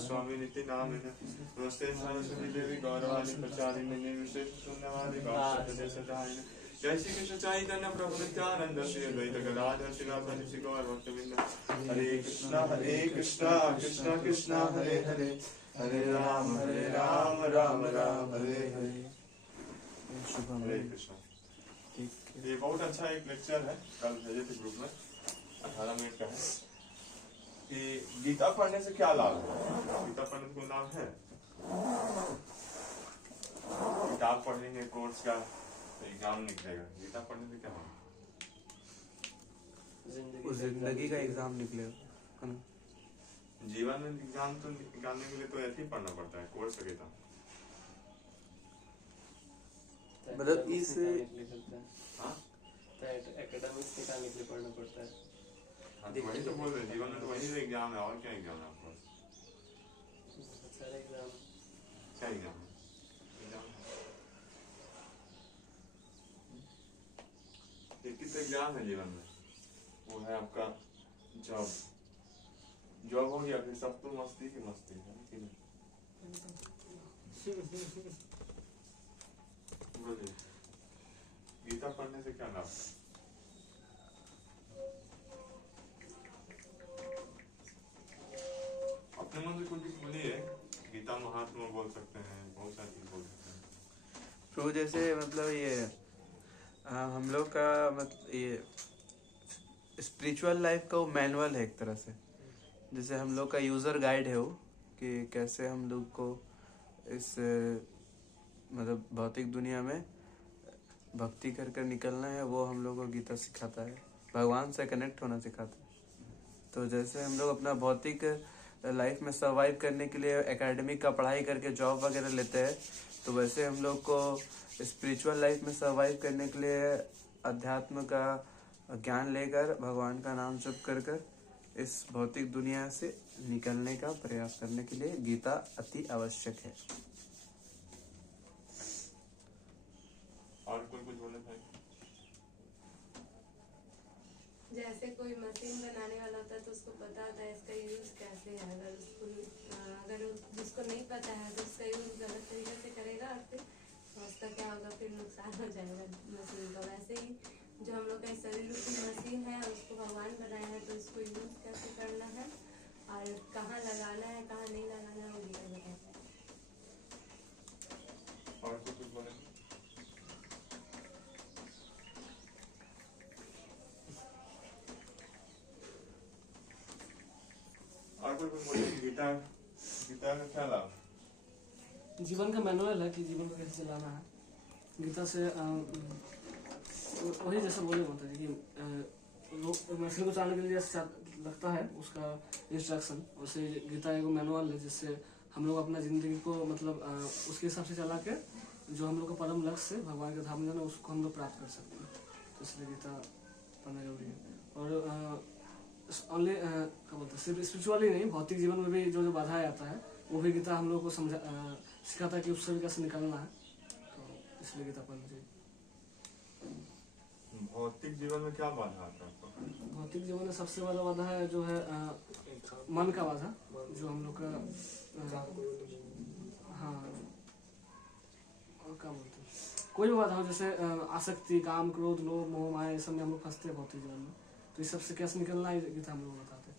स्वामी नित्य नामिन नमस्ते सरस्वती देवी गौरवाणी प्रचारिणे निर्विशेष शून्यवादी गौरवाणी जय श्री कृष्ण चैतन्य प्रभु नित्यानंद श्री अद्वैत गदाधर श्रीवासादि श्री गौर भक्तवृंद हरे कृष्णा कृष्णा कृष्णा हरे हरे हरे राम राम राम हरे हरे। हरे कृष्णा। ये बहुत अच्छा एक लेक्चर है, कल भेजे थे ग्रुप में, 18 मिनट का है कि गीता पढ़ने से क्या लाभ है। गीता पढ़ने को लाभ है, किताब पढ़ेंगे कोर्स का तो एग्जाम निकलेगा, गीता पढ़ने से क्या होगा, जिंदगी का एग्जाम निकलेगा। जीवन में एग्जाम तो निकालने के लिए तो ऐसे ही पढ़ना पड़ता है, कोर्स का गीता मतलब इस एकेडमिक्स निकालने के लिए पढ़ना पड़ता है। हाँ, तो वही तो बोल रहे, जीवन में तो वही एग्जाम है, और क्या एग्जाम है आपका? सारे एग्जाम क्या एग्जाम है? किस एग्जाम है जीवन में? वो है आपका जॉब। जॉब हो गया फिर सब तो मस्ती की मस्ती है कि नहीं? बोलिए, गीता पढ़ने से क्या लाभ है? अपने मन से कुछ बोलिए, गीता महात्मा बोल सकते हैं, बहुत सारी चीज बोल सकते हैं। तो जैसे मतलब ये हम लोग का मतलब ये स्पिरिचुअल लाइफ का वो मैनुअल है एक तरह से, जैसे हम लोग का यूजर गाइड है वो, कि कैसे हम लोग को इस मतलब भौतिक दुनिया में भक्ति कर कर निकलना है, वो हम लोग को गीता सिखाता है, भगवान से कनेक्ट होना सिखाता है। तो जैसे हम लोग अपना भौतिक लाइफ में सर्वाइव करने के लिए एकेडमिक का पढ़ाई करके जॉब वगैरह लेते हैं, तो वैसे हम लोग को स्पिरिचुअल लाइफ में सर्वाइव करने के लिए अध्यात्म का ज्ञान लेकर भगवान का नाम जप कर कर इस भौतिक दुनिया से निकलने का प्रयास करने के लिए गीता अति आवश्यक है। और कोई कुछ बोले भाई? जैसे कोई मशीन बनाने वाला होता है तो उसको पता होता है इसका यूज कैसे है। अगर जिसको नहीं पता है तो उसका यूज गलत तरीके से करेगा और फिर उसका क्या होगा, फिर नुकसान हो जाएगा मशीन का। वैसे ही जो हम लोग का शरीर रूपी मशीन है उसको भगवान बनाया है, तो उसको यूज कैसे करना है और कहाँ लगाना है कहाँ नहीं लगाना है वो गीता बताता है। और कोई कुछ बोले? और कोई कुछ बोले? गीता गीता का क्या लाभ? जीवन का मैनुअल है कि जीवन को कैसे चलाना है। गीता से वही जैसे बोले माता जी कि मशीन को चलाने के लिए जैसे लगता है उसका इंस्ट्रक्शन, वैसे गीता एक मैनुअल है जिससे हम लोग अपना ज़िंदगी को मतलब उसके हिसाब से चला के जो हम लोग का परम लक्ष्य है भगवान के धाम जाना उसको हम लोग प्राप्त कर सकते हैं। तो इसलिए गीता पढ़ना जरूरी है। और ओनली क्या बोलते हैं सिर्फ स्पिरिचुअली नहीं, भौतिक जीवन में भी जो जो बाधाएं आता है वो भी गीता हम लोग को सिखाता है कि उससे भी कैसे निकलना है। तो इसलिए गीता पढ़ना चाहिए। भौतिक जीवन में क्या बाधा आता है आपको? भौतिक जीवन में सबसे बड़ा बाधा है जो है मन का बाधा, जो हम लोग का हाँ और क्या बोलते हैं कोई भी बाधा हो, जैसे आसक्ति, काम, क्रोध, लोभ, मोह, माया, ये सब में हम लोग फंसते हैं भौतिक जीवन में। तो इस सबसे कैसे निकलना है गीता हम लोग बताते हैं।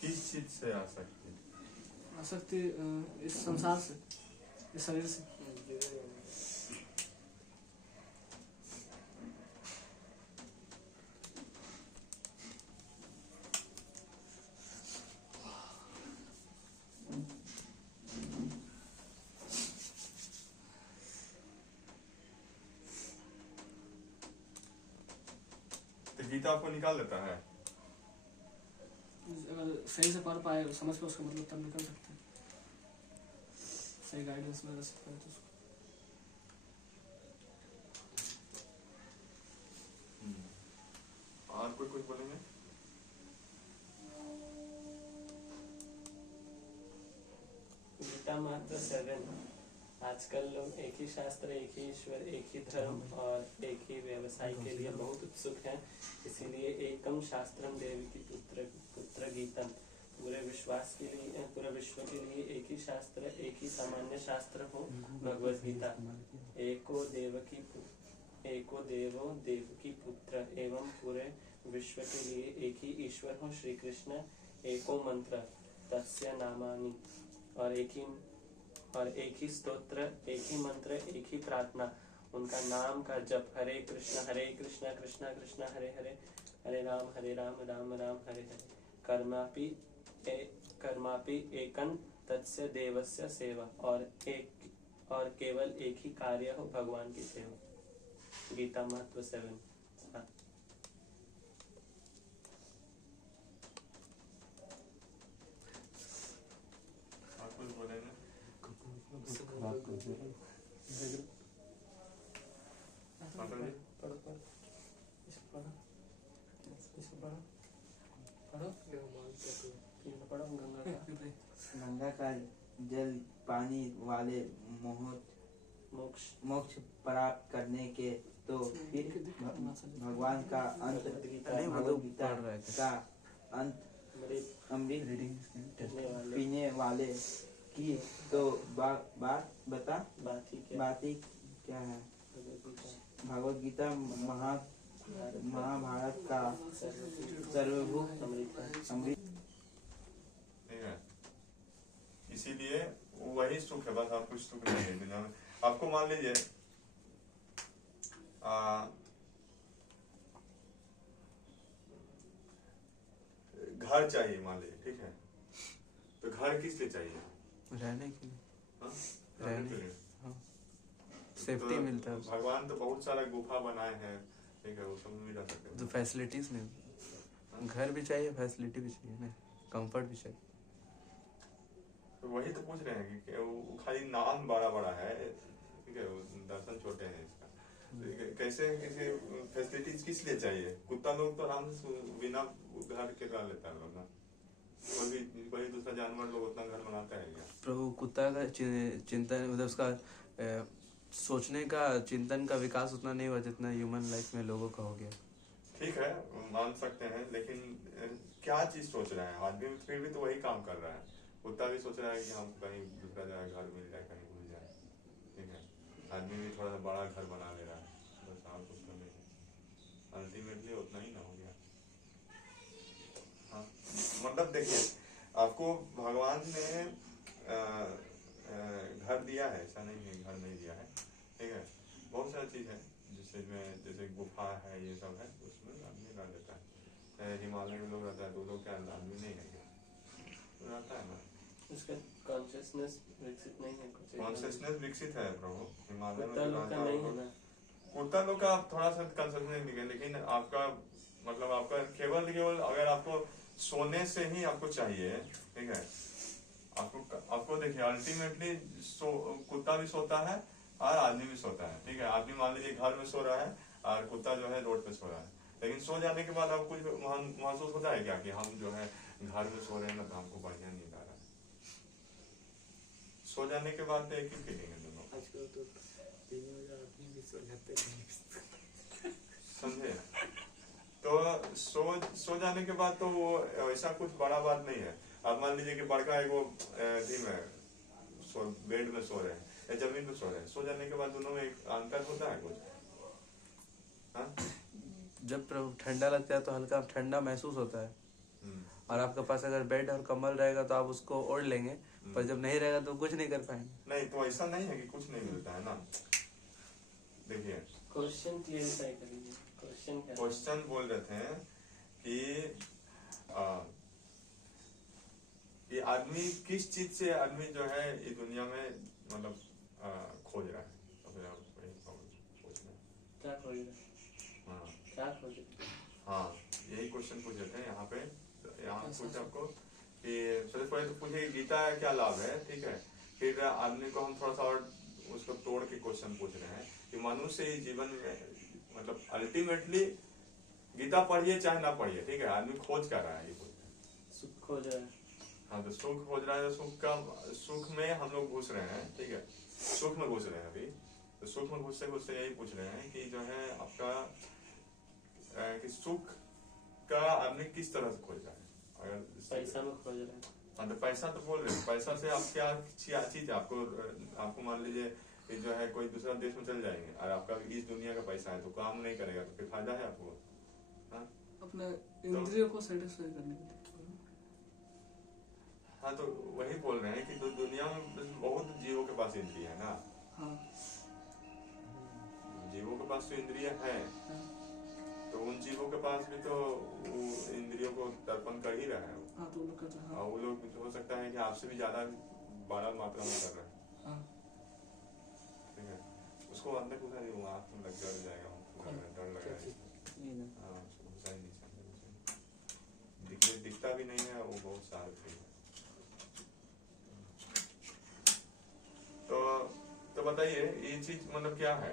किस चीज से आ सकती है? आसक्ति इस संसार से, इस शरीर से। तो गीता आपको निकाल देता है? अगर सही से पढ़ पाए, समझ पाए उसका मतलब, तब निकल सकते हैं। सही गाइडेंस में रह सकता है तो उसको। और कोई कुछ बोलेंगे? गीता मात्र 7। आजकल लोग एक ही शास्त्र, एक ही ईश्वर, एक ही धर्म और एक ही व्यवसाय के लिए बहुत उत्सुक हैं। इसीलिए एकम शास्त्रम देवकी पुत्र गीतम। पूरे विश्व के लिए एक ही शास्त्र, एक ही सामान्य शास्त्र हो, भगवत गीता। एको देवो देवकी पुत्र। एवं पूरे विश्व के लिए एक ही ईश्वर हो, श्री कृष्ण। एको मंत्र तस्य नामानि। और एक ही स्तोत्र, एक ही मंत्र, एक ही प्रार्थना, उनका नाम का जप। हरे कृष्ण कृष्ण कृष्ण हरे हरे, हरे राम राम राम हरे हरे। कर्मापि एकन तत्स्य देवस्य सेवा। और केवल एक ही कार्य हो, भगवान की सेवा। गीता महत्व 7। और कुछ बोलेंगे? गंगा का जल पानी वाले मोक्ष प्राप्त करने के तो फिर भगवान का अंत भगवद गीता का अंत अमृत पीने वाले की तो बात ही क्या है। भगवद गीता महाभारत का सर्वभूत अमृत। ठीक है, इसीलिए वही सुख है, बस आप कुछ सुख नहीं है दुनिया में। आपको मान लीजिए घर चाहिए, मान लीजिए, ठीक है, तो घर किस लिए चाहिए? रहने के लिए। हाँ? रहने के लिए। हाँ। सेफ्टी तो मिलता है। भगवान तो बहुत सारा गुफा बनाए हैं, ठीक है, वो सब में जा सकते हैं। तो फैसिलिटीज नहीं, घर भी चाहिए, फैसिलिटी भी चाहिए ना, कंफर्ट भी चाहिए। तो वही तो पूछ रहे हैं कि वो खाली नाम बड़ा बड़ा है, ठीक है, वो दर्शन छोटे हैं इसका। कैसे किसी फैसिलिटीज किस लिए चाहिए? कुत्ता लोग तो आराम से बिना घर के रह लेता है लोग ना। कोई दूसरा जानवर लोग उतना घर बनाता है क्या? प्रभु कुत्ता का चिंतन मतलब उसका सोचने का चिंतन का विकास उतना नहीं हुआ जितना ह्यूमन लाइफ में लोगों का हो गया। ठीक है, मान सकते हैं, लेकिन क्या चीज सोच रहा है आदमी? फिर भी तो वही काम कर रहा है। कुत्ता भी सोच रहा है कि हम कहीं दूसरा जगह घर मिल जाए, कहीं घुस जाए। ठीक है, आदमी भी थोड़ा सा बड़ा घर बना ले रहा है, बस और कुछ तो नहीं। अल्टीमेटली उतना ही ना हो गया। हाँ, मतलब देखिए, आपको भगवान ने घर दिया है, ऐसा नहीं है घर नहीं दिया है। ठीक है, बहुत सारी चीज है जिसमें, जैसे गुफा है, ये सब है, उसमें आदमी रह लेता है। हिमालय में लोग रहता है तो लोग क्या आदमी नहीं है क्या? तो रहता है ना। उसका कॉन्शियसनेस विकसित नहीं है कुछ। कॉन्शियसनेस विकसित है प्रभु, हिमालय में कुत्ता लोग का नहीं है ना। कुत्ता लोग का थोड़ा सा कॉन्शियसनेस नहीं है, लेकिन आपका मतलब आपका केवल अगर आपको सोने से ही आपको चाहिए, ठीक है, आपको देखिए अल्टीमेटली कुत्ता भी सोता है और आदमी भी सोता है। ठीक है, आदमी मान लीजिए घर में सो रहा है और कुत्ता जो है रोड पे सो रहा है, लेकिन सो जाने के बाद आपको कुछ महसूस होता है क्या कि हम जो है घर में सो रहे हैं ना, तो हमको बढ़िया नींद आ रहा है? सो जाने के बाद तो एक ही फीलिंग है दोनों। आजकल तो 3 बजे आदमी भी सो जाते हैं। समझे? तो सो जाने के बाद तो वो ऐसा कुछ बड़ा बात नहीं है। आप मान लीजिए कि बड़का एगो टीम है, बेड में सो रहे हैं या जमीन पे सो रहे हैं, सो जाने के बाद दोनों में एक अंतर होता है कुछ? हाँ? जब प्रभु ठंडा लगता है तो हल्का ठंडा महसूस होता है, और आपके पास अगर बेड और कंबल रहेगा तो आप उसको ओढ़ लेंगे, पर जब नहीं रहेगा तो कुछ नहीं कर पाएंगे। नहीं, तो ऐसा नहीं है कि कुछ नहीं मिलता है ना। देखिए, क्वेश्चन क्लियरिफाई करिए। क्वेश्चन क्या? क्वेश्चन बोल रहे थे कि ये आदमी किस चीज से आदमी जो है ये दुनिया में मतलब खोज रहा है? क्या खोज रहा है? हाँ, क्या खोज रहा है? हाँ, यही क्वेश्चन पूछे थे यहाँ पे। यहाँ पूछे आपको कि सबसे पहले तो पूछे कि गीता का क्या लाभ है। ठीक है, फिर आदमी को हम थोड़ा सा और उसको तोड़ के क्वेश्चन पूछ रहे हैं कि मनुष्य इस जीवन में मतलब अल्टीमेटली गीता पढ़िए चाहे ना पढ़िए, ठीक है, आदमी खोज कर रहा है, ये सुख खोज रहा है। हाँ, तो सुख खोज रहा है। तो सुख में हम लोग घुस रहे हैं। ठीक है, सुख में घुस रहे हैं अभी। तो सुख में घुसते घुसते यही पूछ रहे हैं कि जो है आपका कि सुख का आदमी किस तरह से खोज रहा है? अगर पैसा में खोज रहा है। हाँ, तो पैसा तो बोल रहे हैं, पैसा से आप क्या चीज आपको मान लीजिए कि जो है कोई दूसरा देश में चल जाएंगे और आपका इस दुनिया का पैसा है तो काम नहीं करेगा तो फिर फायदा है आपको? हाँ, अपने इंद्रियों को सेटिस्फाई करने के लिए। हाँ, तो वही बोल रहे हैं कि तो दुनिया में बहुत जीवों के पास इंद्रिय है ना। हाँ, जीवों के पास तो इंद्रिय है, तो उन जीवों के पास भी तो वो इंद्रियों को तर्पण कर ही रहा है। हाँ, तो लोग करते हैं। और वो लोग हो सकता है कि आपसे भी ज्यादा बड़ा मात्रा में कर रहे हैं। हाँ, ठीक है, उसको अंदर घुसा नहीं, वो आँख में लग जाएगा, डर लगेगा। हाँ, उसको घुसा ही नहीं चाहिए, दिखता भी नहीं है, वो बहुत सारे थे। तो बताइए ये चीज मतलब क्या है?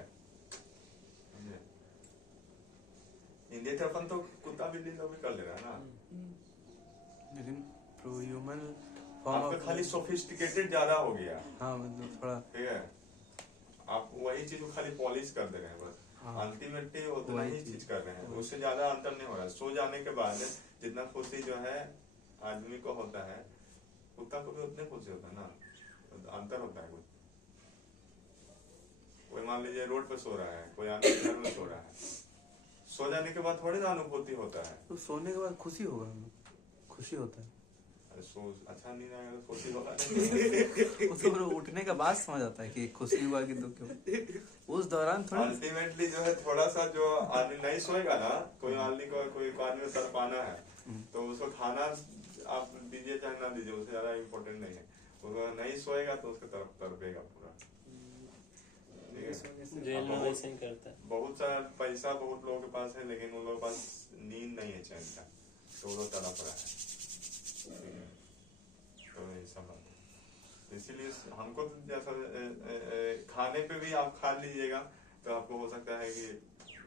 इंडिया थे अपन तो कुत्ता बिल्ली लोग भी कर ले रहा है ना, लेकिन ह्यूमन आपका खाली सोफिस्टिकेटेड ज्यादा हो गया। हाँ, मतलब थोड़ा ठीक है, आप वही चीज को खाली पॉलिश कर दे रहे हैं बस। हाँ, अल्टीमेटली उतना ही चीज कर रहे हैं, उससे ज्यादा अंतर नहीं हो रहा। सो जाने के बाद जितना खुशी जो है आदमी को होता है, कुत्ता को भी उतने खुशी होता है ना। अंतर होता है कुछ। कोई मान लीजिए रोड पे सो रहा है, कोई आदमी घर में सो रहा है, सो जाने के बाद थोड़ी ना अनुभूति होता है। तो सोने के बाद खुशी होगा, खुशी होता है। अरे अच्छा नहीं आएगा तो खुशी होगा नहीं। उसको उठने के बाद समझ आता है कि खुशी हुआ कि दुख हुआ, उस दौरान थोड़ा अल्टीमेटली जो है थोड़ा सा जो आदमी नहीं सोएगा ना, कोई आदमी को कोई आदमी सर पाना है तो उसको खाना आप दीजिए चाहे ना दीजिए, उससे ज्यादा इम्पोर्टेंट नहीं है। उसको नहीं सोएगा तो उसके तरफ तड़पेगा पूरा। जेल में वैसे ही करता है। बहुत सारा पैसा बहुत लोगों के पास है, लेकिन उन लोगों के पास नींद नहीं है चैन का, तो वो तड़प रहा है। तो ऐसा बात है। इसीलिए हमको तो जैसा खाने पे भी आप खा लीजिएगा तो आपको हो सकता है कि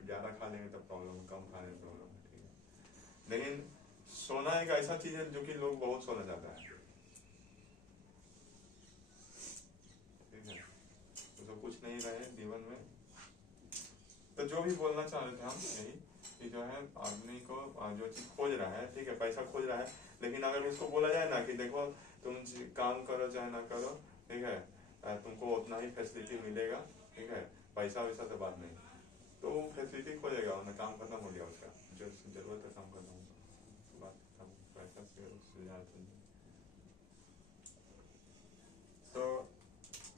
ज्यादा खा लेंगे तो प्रॉब्लम, कम खा लेंगे प्रॉब्लम, ठीक है। लेकिन सोना एक ऐसा चीज है जो कि लोग बहुत सोना चाहता है, ठीक है। तो कुछ नहीं रहे जीवन में, तो जो भी बोलना चाह रहे थे हम यही कि जो है आदमी को जो चीज खोज रहा है, ठीक है, पैसा खोज रहा है, लेकिन अगर उसको बोला जाए ना कि देखो तुम काम करो चाहे ना करो, ठीक है, तुमको उतना ही फैसिलिटी मिलेगा, ठीक है, पैसा वैसा तो बात नहीं, तो वो फैसिलिटी खोजेगा, उन्हें काम खत्म हो गया उसका, जो जरूरत है काम खत्म होगा, बात खत्म, पैसा से उससे ज्यादा। तो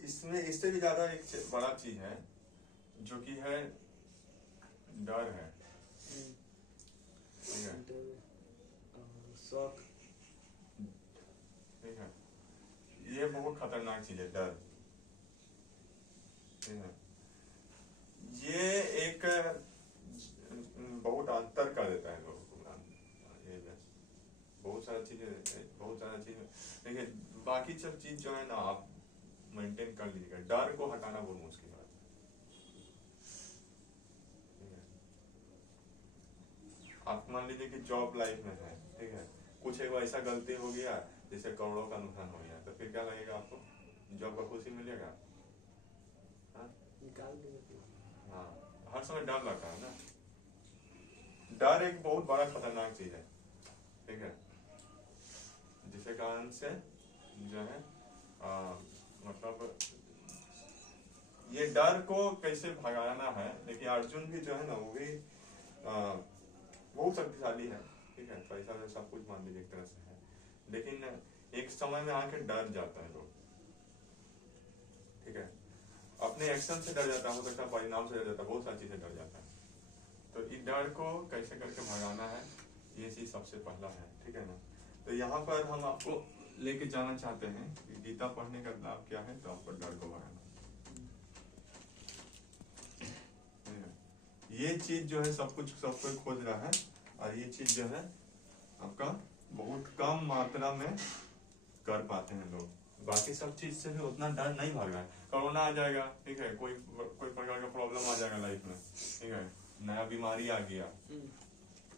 इसमें इससे भी ज्यादा एक बड़ा चीज है जो कि है डर है, ठीक है, शौक, ठीक है, ये बहुत खतरनाक चीज है डर, ठीक है। ये एक बहुत अंतर कर देता है लोगों को, ये बहुत सारा चीजें, देखिए बाकी सब चीज जो है ना आप मेंटेन कर लीजिएगा, डर को हटाना बहुत मुश्किल है, ठीक है। आप मान लीजिए कि जॉब लाइफ में है, ठीक है, कुछ एक ऐसा गलती हो गया जैसे करोड़ों का नुकसान हो गया, तो फिर क्या लगेगा आपको? जॉब का खुशी मिलेगा? निकाल देंगे। हाँ, हर समय डर लगता है ना, डर एक बहुत बड़ा खतरनाक चीज है, ठीक है, जिसके कारण से जो है मतलब ये डर को कैसे भगाना है। देखिए अर्जुन भी जो है ना वो भी बहुत शक्तिशाली है, ठीक है, पैसा तो सब कुछ मान लीजिए एक तरह से है, लेकिन एक समय में आके डर जाता है लोग, ठीक है, अपने एक्शन से डर जाता है, हो सकता है परिणाम से डर जाता है, बहुत सारी चीजें डर जाता है। तो इस डर को कैसे करके भगाना है, ये चीज सबसे पहला है, ठीक है ना। तो यहाँ पर हम आपको लेके जाना चाहते हैं कि गीता पढ़ने का लाभ क्या है, तो आपको डर को भगाना, ये चीज जो है सब कोई खोज रहा है, और ये चीज जो है आपका बहुत कम मात्रा में कर पाते हैं लोग, बाकी सब चीज से भी उतना डर नहीं भाग रहा है। कोरोना आ जाएगा, ठीक है, कोई प्रकार का प्रॉब्लम आ जाएगा लाइफ में, ठीक है, नया बीमारी आ गया,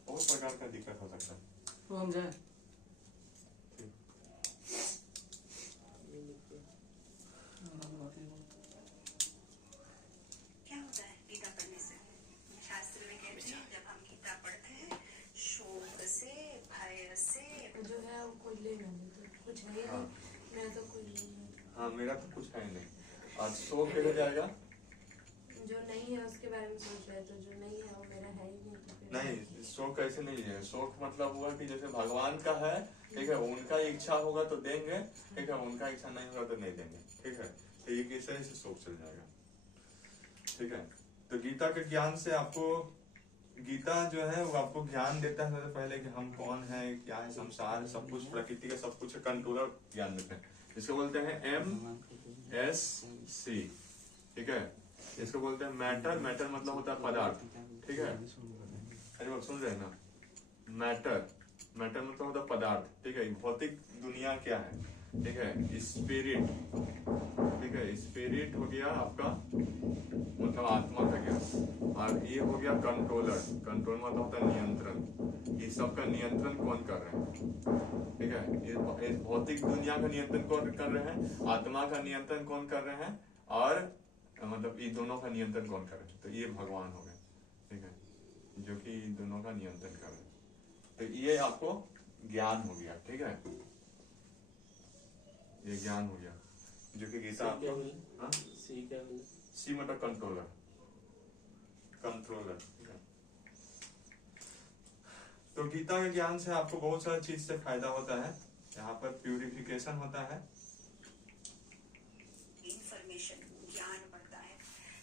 बहुत प्रकार का दिक्कत हो सकता है, तो हम जाए क्या होता है गीता पढ़ने से? शास्त्र में कहते हैं जब हम गीता पढ़ते हैं शोक से, भय से, जो है वो कुछ ले तो कुछ है ही हाँ। नहीं, मैं तो कुछ नहीं है। हाँ, मेरा तो कुछ है नहीं, आज शोक हो जाएगा, जो नहीं है उसके बारे में सोच रहे, तो जो नहीं है वो मेरा है ही नहीं, तो फिर नहीं, शोक कैसे नहीं है, शोक मतलब हुआ कि जैसे भगवान का है, ठीक है, उनका इच्छा होगा तो देंगे, ठीक है, उनका इच्छा नहीं होगा तो नहीं देंगे, ठीक है, तो ये कैसे से शोक चल जाएगा, ठीक है। तो गीता के ज्ञान से आपको, गीता जो है वो आपको ज्ञान देता है सबसे पहले कि हम कौन है, क्या है संसार, सब कुछ प्रकृति का सब कुछ कंट्रोलर ज्ञान देते हैं, इसको बोलते हैं MSC, ठीक है, इसको बोलते हैं मैटर, मैटर मतलब होता है पदार्थ, ठीक है, अरे वो सुन रहे हैं ना, मैटर, मैटर मतलब होता है पदार्थ, ठीक है, भौतिक दुनिया क्या है, ठीक है, स्पिरिट, ठीक है, स्पिरिट हो गया आपका मतलब आत्मा का ज्ञान, और ये हो गया कंट्रोलर, कंट्रोल मतलब होता है नियंत्रण, ये सब का नियंत्रण कौन कर रहे हैं, ठीक है, इस भौतिक दुनिया का नियंत्रण कौन कर रहे हैं, आत्मा का नियंत्रण कौन कर रहे हैं, और मतलब ये दोनों का नियंत्रण कौन कर रहे हैं, तो ये भगवान हो गए, ठीक है, जो कि दोनों का नियंत्रण कर रहे हैं, तो ये आपको ज्ञान हो गया, ठीक है, ये ज्ञान हो गया, जो कि गीता आपको, हाँ, सी मतलब कंट्रोलर, कंट्रोलर, ठीक है। तो गीता के ज्ञान से आपको बहुत सारी चीज से फायदा होता है, यहाँ पर प्यूरिफिकेशन होता है, इंफॉर्मेशन ज्ञान बढ़ता है।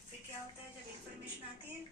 फिर क्या होता है जब इंफॉर्मेशन आती है